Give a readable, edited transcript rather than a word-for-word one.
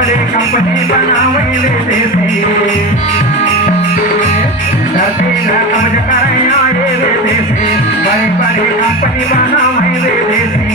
बड़े कंपनी बनावे विदेशी, धरती न कब्ज करें आए विदेशी, बड़े बड़े कंपनी बनावे विदेशी।